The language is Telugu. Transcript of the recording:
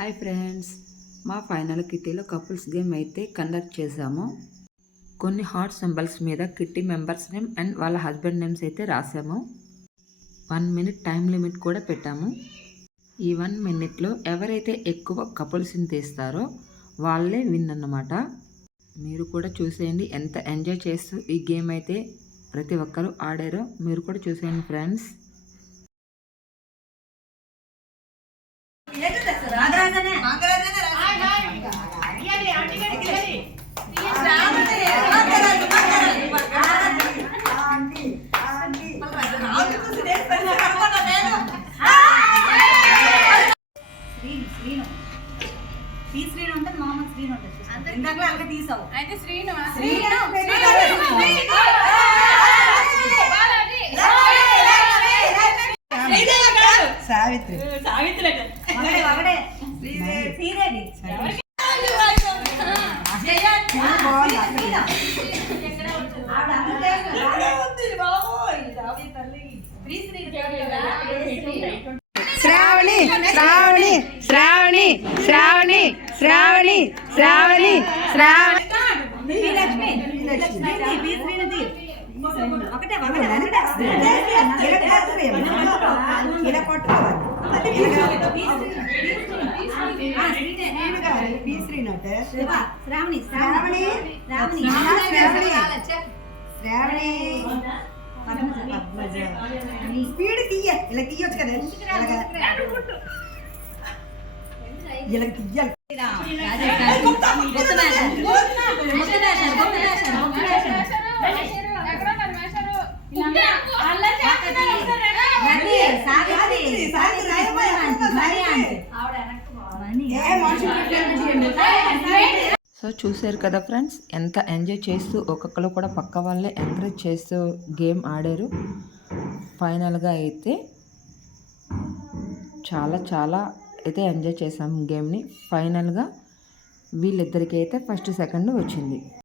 హాయ్ ఫ్రెండ్స్, మా ఫైనల్ కిట్టీలో కపుల్స్ గేమ్ అయితే కండక్ట్ చేసాము. కొన్ని హార్ట్ సింబల్స్ మీద కిట్టీ మెంబర్స్ నేమ్ అండ్ వాళ్ళ హస్బెండ్ నేమ్స్ అయితే రాసాము. 1 minute టైం లిమిట్ కూడా పెట్టాము. ఈ 1 minuteలో ఎవరైతే ఎక్కువ కపుల్స్ని తీస్తారో వాళ్ళే విన్ అన్నమాట. మీరు కూడా చూసేయండి ఎంత ఎంజాయ్ చేస్తూ ఈ గేమ్ అయితే ప్రతి ఒక్కరూ ఆడారో మీరు కూడా చూసేయండి ఫ్రెండ్స్. శ్రీను అంటే మామూలు శ్రీను ఉంటుంది. ఇందాక అలాగే తీసావు అయితే శ్రీను సావిత్రి సావిత్రి ఒకడే శ్రీదేవి శ్రావణి శ్రావణి శ్రావణి శ్రావణి శ్రావణి శ్రావణి శ్రావణి శ్రావణి శ్రావణి స్పీడ్ తీయ ఇలా తీయొచ్చు కదా ఇలా తీయాలి. సో చూసారు కదా ఫ్రెండ్స్, ఎంత ఎంజాయ్ చేస్తూ ఒక్కొక్కరు కూడా పక్క వాళ్ళే ఎంకరేజ్ చేస్తూ గేమ్ ఆడారు. ఫైనల్గా అయితే చాలా అయితే ఎంజాయ్ చేసాము గేమ్ని. ఫైనల్గా వీళ్ళిద్దరికీ అయితే ఫస్ట్ సెకండ్ వచ్చింది.